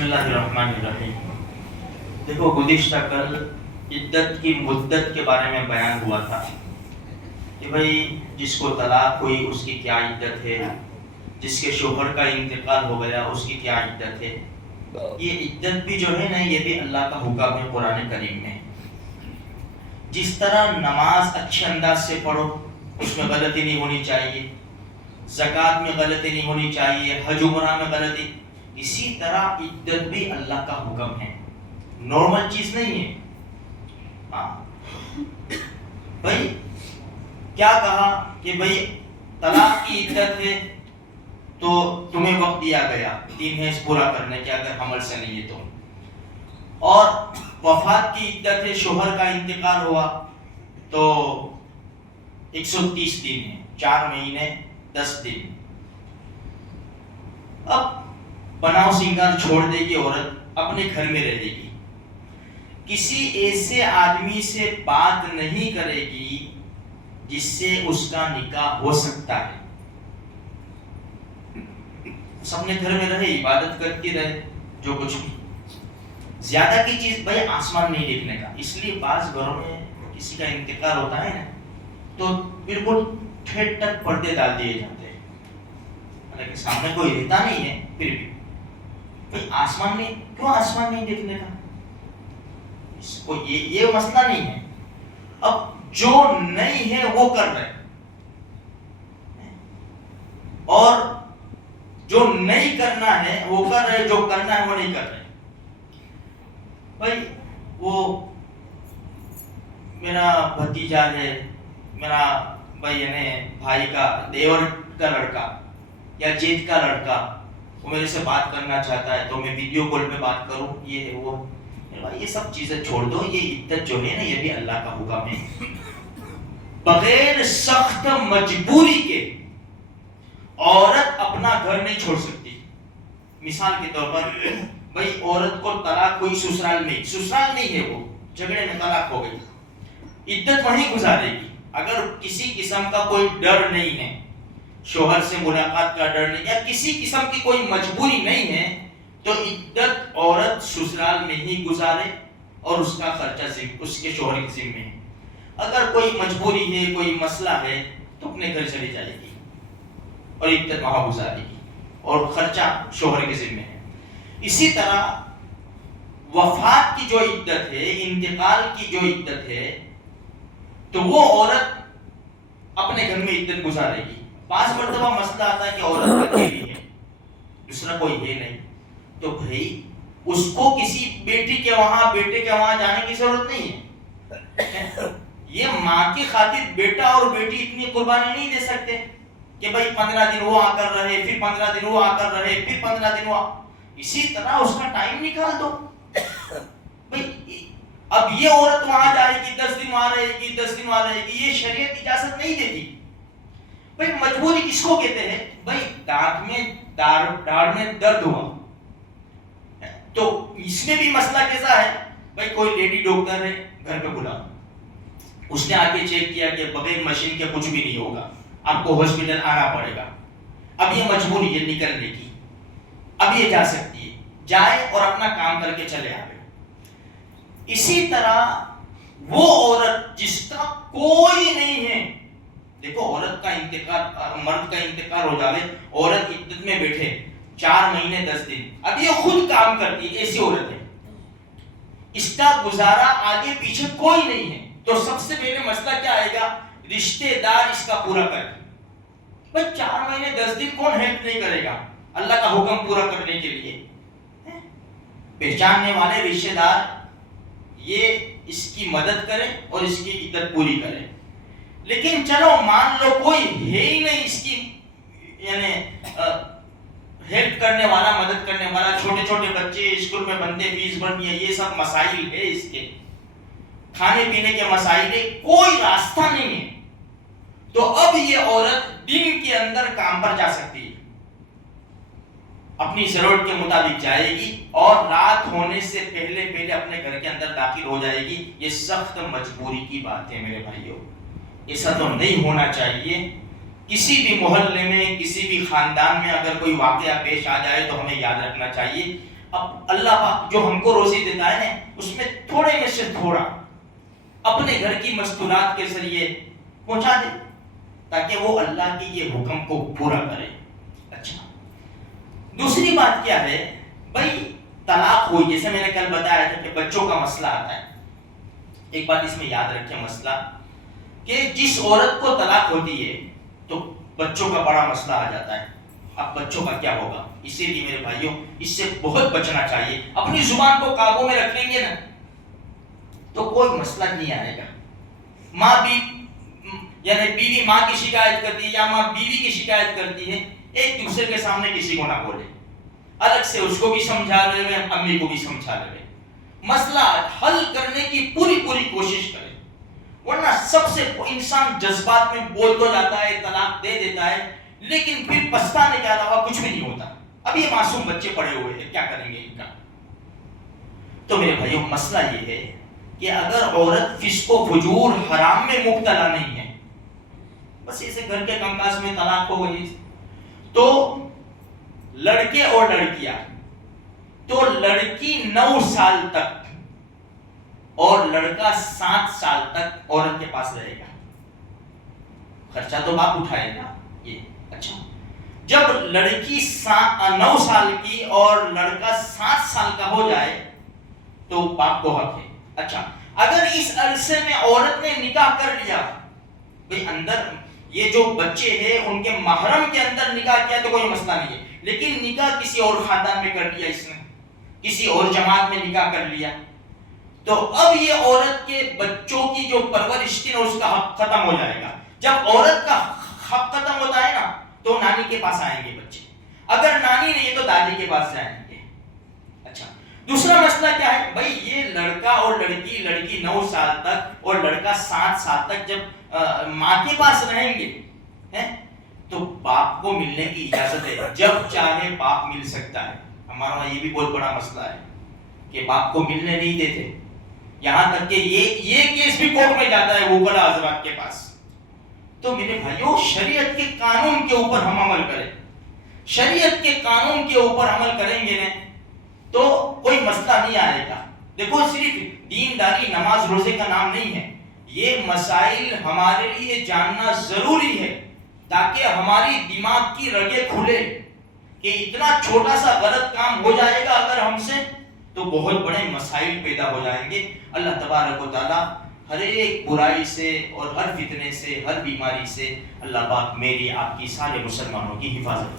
بسم اللہ الرحمن الرحیم۔ دیکھو گزشتہ کل عدت کی مدت کے بارے میں بیان ہوا تھا کہ بھائی جس کو طلاق ہوئی اس کی کیا عدت ہے، جس کے شوہر کا انتقال ہو گیا اس کی کیا عدت ہے۔ یہ عدت بھی جو ہے نا، یہ بھی اللہ کا حکم ہے قرآن کریم میں۔ جس طرح نماز اچھے انداز سے پڑھو، اس میں غلطی نہیں ہونی چاہیے، زکوٰۃ میں غلطی نہیں ہونی چاہیے، حج عمرہ میں غلطی، اسی طرح عدت بھی اللہ کا حکم ہے، نارمل چیز نہیں ہے۔ بھائی کیا کہا کہ بھائی طلاق کی عدت ہے تو تمہیں وقت دیا گیا 3 حیض پورا کرنے کے، اگر حمل سے نہیں ہے تو، اور وفات کی عدت ہے، شوہر کا انتقال ہوا تو 130 دن ہے، 4 مہینے 10 دن۔ اب بناؤ سنگار چھوڑ دے گی عورت، اپنے گھر میں رہے گی، کسی ایسے آدمی سے بات نہیں کرے گی جس سے اس کا نکاح ہو سکتا ہے۔ سب نے گھر میں رہے، عبادت کرتی رہے، جو کچھ بھی، زیادہ کی چیز بھائی آسمان نہیں دیکھنے کا۔ اس لیے بعض گھروں میں کسی کا انتقال ہوتا ہے نا تو بالکل ٹھیٹ تک پردے ڈال دیے جاتے ہیں، حالانکہ سامنے کوئی رہتا نہیں ہے، پھر بھی بھائی آسمان میں کیوں آسمان نہیں دیکھنے کا؟ اس کو یہ مسئلہ نہیں ہے۔ اب جو نہیں ہے وہ کر رہے اور جو نہیں کرنا ہے وہ کر رہے، جو کرنا ہے وہ نہیں کر رہے۔ بھائی وہ میرا بھتیجا ہے، میرا بھائی یعنی بھائی کا دیور کا لڑکا یا جیت کا لڑکا، وہ میرے سے بات کرنا چاہتا ہے تو میں ویڈیو کال پہ بات کروں، یہ ہے وہ، یہ سب چیزیں چھوڑ دو۔ یہ عدت جو ہے نا، یہ بھی اللہ کا حکم ہے۔ بغیر سخت مجبوری کے عورت اپنا گھر نہیں چھوڑ سکتی۔ مثال کے طور پر بھائی عورت کو طلاق ہوئی سسرال میں ہے، وہ جھگڑے میں طلاق ہو گئی، عدت وہیں گزارے گی۔ اگر کسی قسم کا کوئی ڈر نہیں ہے، شوہر سے ملاقات کا ڈر نہیں، یا کسی قسم کی کوئی مجبوری نہیں ہے، تو عدت عورت سسرال میں ہی گزارے اور اس کا خرچہ اس کے شوہر کے ذمہ ہے۔ اگر کوئی مجبوری ہے، کوئی مسئلہ ہے تو اپنے گھر چلی جائے گی اور عدت وہاں گزارے گی اور خرچہ شوہر کے ذمہ ہے۔ اسی طرح وفات کی جو عدت ہے، انتقال کی جو عدت ہے، تو وہ عورت اپنے گھر میں عدت گزارے گی۔ بعض مرتبہ مسئلہ آتا ہے کہ عورت اکیلی ہے، دوسرا کوئی ہے نہیں، تو بھائی اس کو کسی بیٹی کے وہاں بیٹے کے وہاں جانے کی ضرورت نہیں ہے۔ یہ ماں کی خاطر بیٹا اور بیٹی اتنی قربانی نہیں دے سکتے کہ بھائی 15 دن وہ آ کر رہے، پھر 15 دن وہ آ کر رہے، پھر 15 دن وہ اسی طرح اس کا ٹائم نکال دو۔ بھائی اب یہ عورت وہاں جائے گی، 10 دن وہاں رہے گی، 10 دن وہاں رہے گی، یہ شریعت اجازت نہیں دیتی۔ بھائی مجبوری کس کو کہتے ہیں؟ بھائی داڑھ میں درد ہوا تو اس میں بھی مسئلہ کیسا ہے؟ بھائی کوئی لیڈی ڈاکٹر ہے، گھر پہ بلاؤ، اس نے آ کے چیک کیا کہ بغیر مشین کے کچھ بھی نہیں ہوگا، آپ کو ہاسپٹل آنا پڑے گا۔ اب یہ مجبوری ہے نکلنے کی، اب یہ جا سکتی ہے، جائے اور اپنا کام کر کے چلے آئے۔ اسی طرح وہ عورت جس کا کوئی نہیں ہے، دیکھو عورت کا انتقال، مرد کا انتقال ہو جاوے، عورت عدت میں بیٹھے 4 مہینے 10 دن، اب یہ خود کام کرتی ہے، ایسی عورت ہے، اس کا گزارا آگے پیچھے کوئی نہیں ہے، تو سب سے پہلے مسئلہ کیا آئے گا؟ رشتے دار اس کا پورا کرے۔ بھائی 4 مہینے 10 دن کون ہیلپ نہیں کرے گا اللہ کا حکم پورا کرنے کے لیے؟ پہچاننے والے رشتے دار یہ اس کی مدد کرے اور اس کی عدت پوری کرے۔ لیکن چلو مان لو کوئی ہے ہی نہیں اس کی یعنی ہیلپ کرنے والا، مدد کرنے والا، چھوٹے چھوٹے بچے اسکول میں بنتے، فیس بھرنی ہے، یہ سب مسائل ہے، اس کے کھانے پینے کے مسائل ہے، کوئی راستہ نہیں ہے، تو اب یہ عورت دن کے اندر کام پر جا سکتی ہے، اپنی ضرورت کے مطابق جائے گی اور رات ہونے سے پہلے اپنے گھر کے اندر داخل ہو جائے گی۔ یہ سخت مجبوری کی بات ہے میرے بھائیوں، ایسا تو نہیں ہونا چاہیے۔ کسی بھی محلے میں، کسی بھی خاندان میں اگر کوئی واقعہ پیش آ جائے تو ہمیں یاد رکھنا چاہیے اب اللہ پاک جو ہم کو روزی دیتا ہے نا اس میں تھوڑے میں سے تھوڑا اپنے گھر کی مستورات کے ذریعے پہنچا دے تاکہ وہ اللہ کی یہ حکم کو پورا کرے. اچھا دوسری بات کیا ہے بھائی طلاق ہوئی, جیسے میں نے کل بتایا تھا کہ بچوں کا مسئلہ آتا ہے. ایک بات اس میں یاد رکھیں مسئلہ کہ جس عورت کو طلاق ہوتی ہے تو بچوں کا بڑا مسئلہ آ جاتا ہے. اب بچوں کا کیا ہوگا؟ اسی لیے میرے بھائیوں اس سے بہت بچنا چاہیے. اپنی زبان کو قابو میں رکھیں گے نا تو کوئی مسئلہ نہیں آئے گا. ماں بھی یعنی بیوی ماں کی شکایت کرتی ہے یا ماں بیوی کی شکایت کرتی ہے, ایک دوسرے کے سامنے کسی کو نہ بولے, الگ سے اس کو بھی سمجھا لے, امی کو بھی سمجھا لے, مسئلہ حل کرنے کی پوری کوشش کرے. ورنہ سب سے انسان جذبات میں بول تو جاتا ہے, طلاق دے دیتا ہے, لیکن پھر پچھتانے کے علاوہ کچھ بھی نہیں ہوتا. اب یہ معصوم بچے پڑے ہوئے ہیں, کیا کریں گے ان کا؟ تو میرے بھائیوں مسئلہ یہ ہے کہ اگر عورت فسق و فجور حرام میں مبتلا نہیں ہے, بس اسے گھر کے کام کاج میں طلاق ہو گئی, تو لڑکے اور لڑکیاں, تو لڑکی 9 سال تک اور لڑکا 7 سال تک عورت کے پاس رہے گا. خرچہ تو باپ اٹھائے گا یہ. اچھا جب لڑکی 9 سال کی اور لڑکا 7 سال کا ہو جائے تو باپ کو حق ہے. اچھا اگر اس عرصے میں عورت نے نکاح کر لیا, بھئی اندر یہ جو بچے ہیں ان کے محرم کے اندر نکاح کیا تو کوئی مسئلہ نہیں ہے, لیکن نکاح کسی اور خاندان میں کر لیا, اس نے کسی اور جماعت میں نکاح کر لیا, تو اب یہ عورت کے بچوں کی جو پرورش تھی نا اس کا حق ختم ہو جائے گا. جب عورت کا حق ختم ہوتا ہے نا تو نانی کے پاس آئیں گے بچے, اگر نانی نہیں ہے تو دادی کے پاس جائیں گے. اچھا دوسرا مسئلہ کیا ہے بھائی, یہ لڑکا اور لڑکی 9 سال تک اور لڑکا 7 سال تک جب ماں کے پاس رہیں گے تو باپ کو ملنے کی اجازت ہے, جب چاہے باپ مل سکتا ہے. ہمارا یہ بھی بہت بڑا مسئلہ ہے کہ باپ کو ملنے نہیں دیتے, یہاں تک کہ یہ کیس بھی کورٹ میں جاتا ہے وکلا حضرات کے پاس. تو میرے بھائیوں شریعت کے قانون کے اوپر ہم عمل کریں, شریعت کے قانون کے اوپر عمل کریں گے نا تو کوئی مسئلہ نہیں آئے گا. دیکھو صرف دینداری نماز روزے کا نام نہیں ہے, یہ مسائل ہمارے لیے جاننا ضروری ہے تاکہ ہماری دماغ کی رگیں کھلے کہ اتنا چھوٹا سا غلط کام ہو جائے گا اگر ہم سے تو بہت بڑے مسائل پیدا ہو جائیں گے. اللہ تبارک و تعالی ہر ایک برائی سے اور ہر فتنے سے, ہر بیماری سے اللہ پاک میری آپ کی سارے مسلمانوں کی حفاظت کرے.